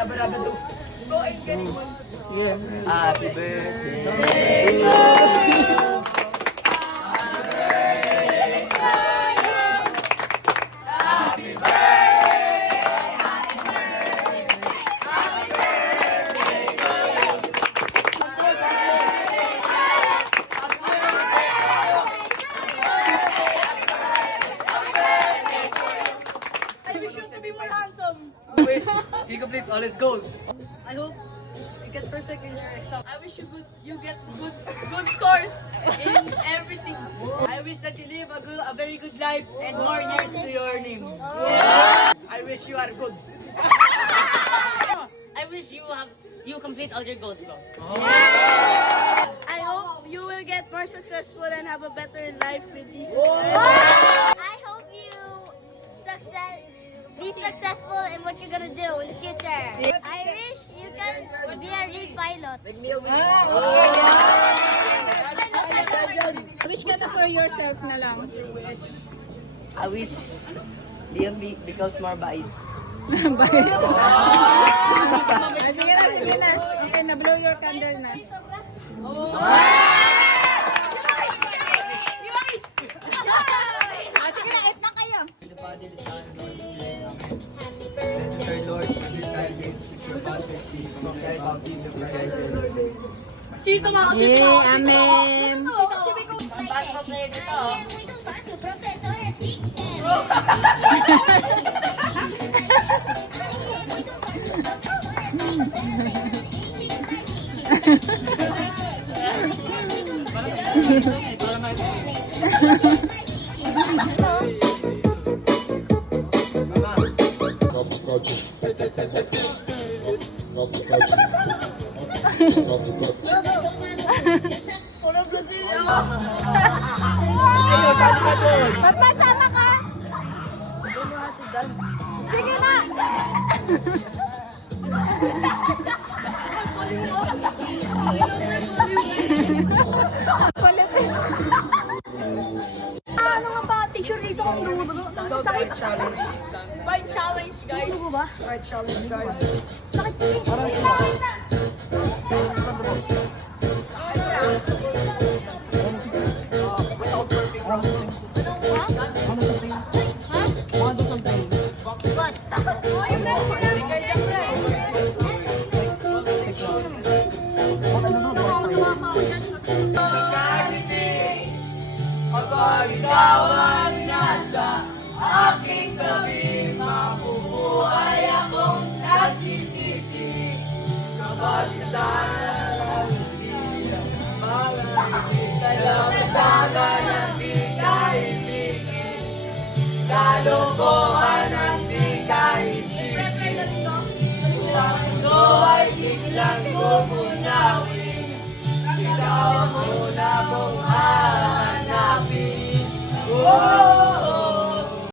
Yabba dabba do. Go and get it one. Yeah. Happy birthday. I wish you to be more handsome. Wish he completes all his goals. I hope you get perfect in your exam. I wish you get good scores in everything. I wish that you live a very good life and more years to your name. I wish you are good. I wish you complete all your goals, bro. I hope you will get more successful and have a better life with Jesus. I hope you be successful in what you're gonna do in the future. I wish you can be a real pilot. Wish ka na for yourself na lang. I wish Liam becomes more bait. Sige na, sige na. Okay na, blow your candle na. Sige na, eat na kayo. Blessed are Lord, your guidance, your Father, see, Sito nga ako, Yeah, amen. Su profesor existe. Puro Brazilian. Magpasama ka. Sige na. Kulit eh. Ano nga ba? Picture dito kung sakit. Fight challenge, guys. Fight challenge, guys. Kapag ikaw ang nasa aking tabi, mabubuhay akong nagsisisi. Kapag hindi kalabasagan ang di kaisipin, kalokohan ang di kaisipin. Ang ito ay biglang bumuhay.